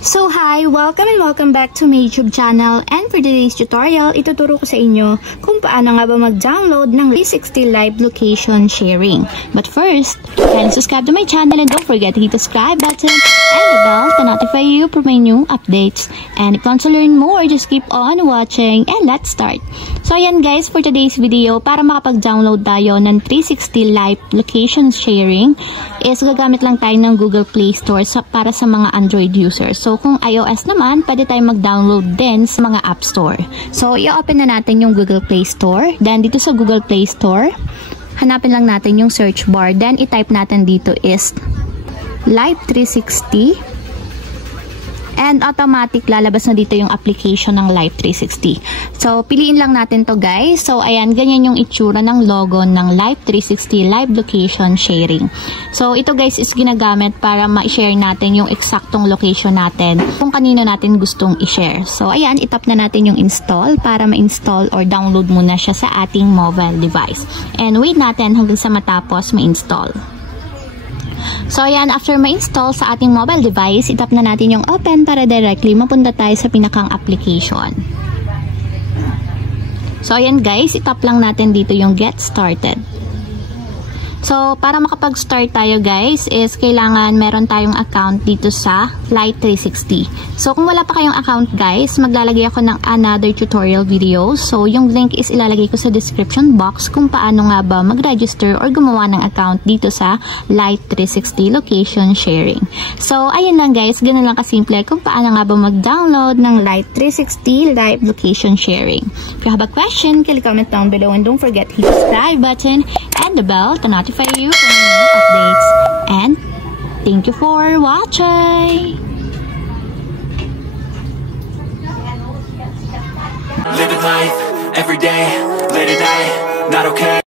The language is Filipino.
So hi! Welcome and welcome back to my YouTube channel, and for today's tutorial, ituturo ko sa inyo kung paano nga ba mag-download ng 360 live location sharing. But first, kindly subscribe to my channel and don't forget to hit the subscribe button and the bell to notify you for my new updates. And if you want to learn more, just keep on watching and let's start. So ayan guys, for today's video, para makapag-download tayo ng 360 live location sharing, is gagamit lang tayo ng Google Play Store para sa mga Android users. So kung iOS naman, pwede tayong mag-download din sa mga App Store. So i-open na natin yung Google Play Store. Then dito sa Google Play Store, hanapin lang natin yung search bar. Then i-type natin dito is Live 360. And automatic lalabas na dito yung application ng Live 360. So, piliin lang natin to guys. So, ayan, ganyan yung itsura ng logo ng Live 360 Live Location Sharing. So, ito guys is ginagamit para ma-share natin yung eksaktong location natin kung kanino natin gustong i-share. So, ayan, itap na natin yung install para ma-install or download muna siya sa ating mobile device. And wait natin hanggang sa matapos ma-install. So, ayan, after ma-install sa ating mobile device, itap na natin yung open para directly mapunta tayo sa pinakang application. So, ayan guys, itap lang natin dito yung get started. So, para makapag-start tayo guys, is kailangan meron tayong account dito sa Live 360. So, kung wala pa kayong account guys, maglalagay ako ng another tutorial video. So, yung link is ilalagay ko sa description box kung paano nga ba mag-register or gumawa ng account dito sa Live 360 Location Sharing. So, ayun lang guys, ganun lang kasimple kung paano nga ba mag-download ng Live 360 Live Location Sharing. If you have a question, click comment down below and don't forget to hit the subscribe button and the bell to notify you for new updates. And thank you for watching. Living life every day, late at night, not okay.